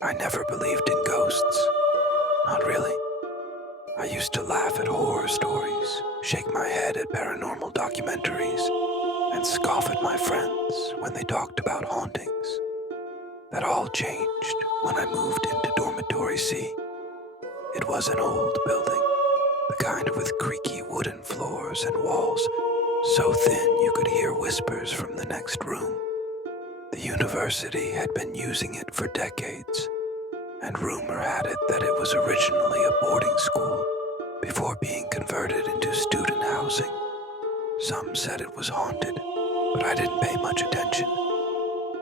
I never believed in ghosts. Not really. I used to laugh at horror stories, shake my head at paranormal documentaries, and scoff at my friends when they talked about hauntings. That all changed when I moved into Dormitory C. It was an old building, the kind with creaky wooden floors and walls so thin you could hear whispers from the next room. The university had been using it for decades, and rumor had it that it was originally a boarding school before being converted into student housing. Some said it was haunted, but I didn't pay much attention.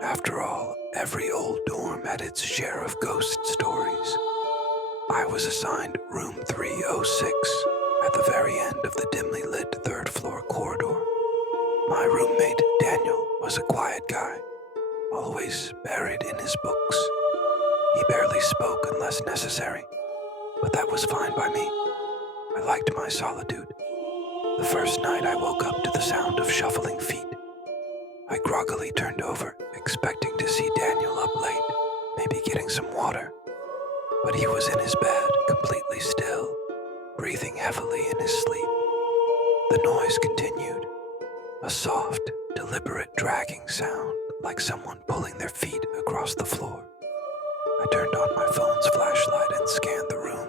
After all, every old dorm had its share of ghost stories. I was assigned room 306 at the very end of the dimly lit third-floor corridor. My roommate, Daniel, was a quiet guy, always buried in his books. He barely spoke unless necessary, but that was fine by me. I liked my solitude. The first night I woke up to the sound of shuffling feet. I groggily turned over, expecting to see Daniel up late, maybe getting some water. But he was in his bed, completely still, breathing heavily in his sleep. The noise continued, a soft, deliberate dragging sound like someone pulling their feet across the floor. I turned on my phone's flashlight and scanned the room.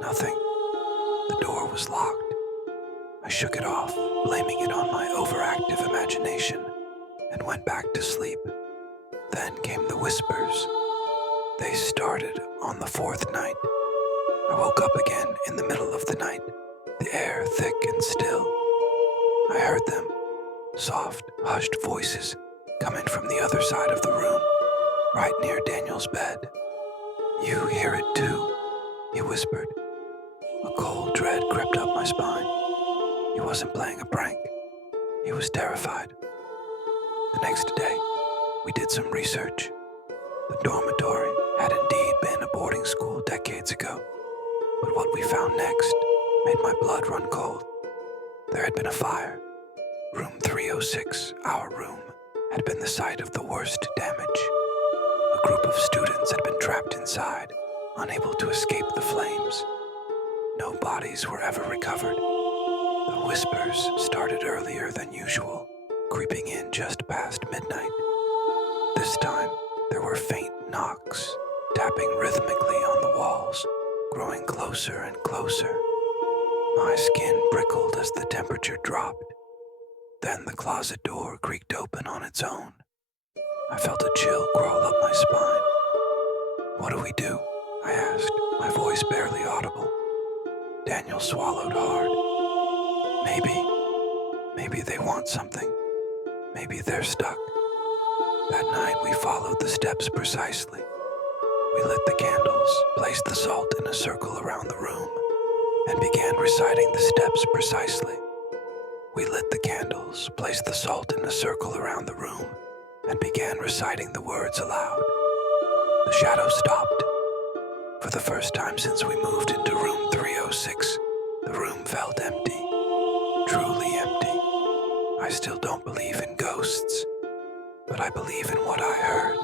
Nothing. The door was locked. I shook it off, blaming it on my overactive imagination, and went back to sleep. Then came the whispers. They started on the fourth night. I woke up again in the middle of the night, the air thick and still. I heard them, soft, hushed voices coming from the other side of the room, right near Daniel's bed. "You hear it too," he whispered. A cold dread crept up my spine. He wasn't playing a prank. He was terrified. The next day, we did some research. The dormitory had indeed been a boarding school decades ago, but what we found next made my blood run cold. There had been a fire. Room 306, our room, had been the site of the worst damage. A group of students had been trapped inside, unable to escape the flames. No bodies were ever recovered. The whispers started earlier than usual, creeping in just past midnight. This time, there were faint knocks, tapping rhythmically on the walls, growing closer and closer. My skin prickled as the temperature dropped. Then the closet door creaked open on its own. I felt a chill crawl up my spine. "What do we do?" I asked, my voice barely audible. Daniel swallowed hard. Maybe they want something. Maybe they're stuck. That night we followed the steps precisely. We lit the candles, placed the salt in a circle around the room, and began reciting the steps precisely. We lit the candles, placed the salt in a circle around the room, and began reciting the words aloud. The shadow stopped. For the first time since we moved into room 306, the room felt empty. Truly empty. I still don't believe in ghosts, but I believe in what I heard.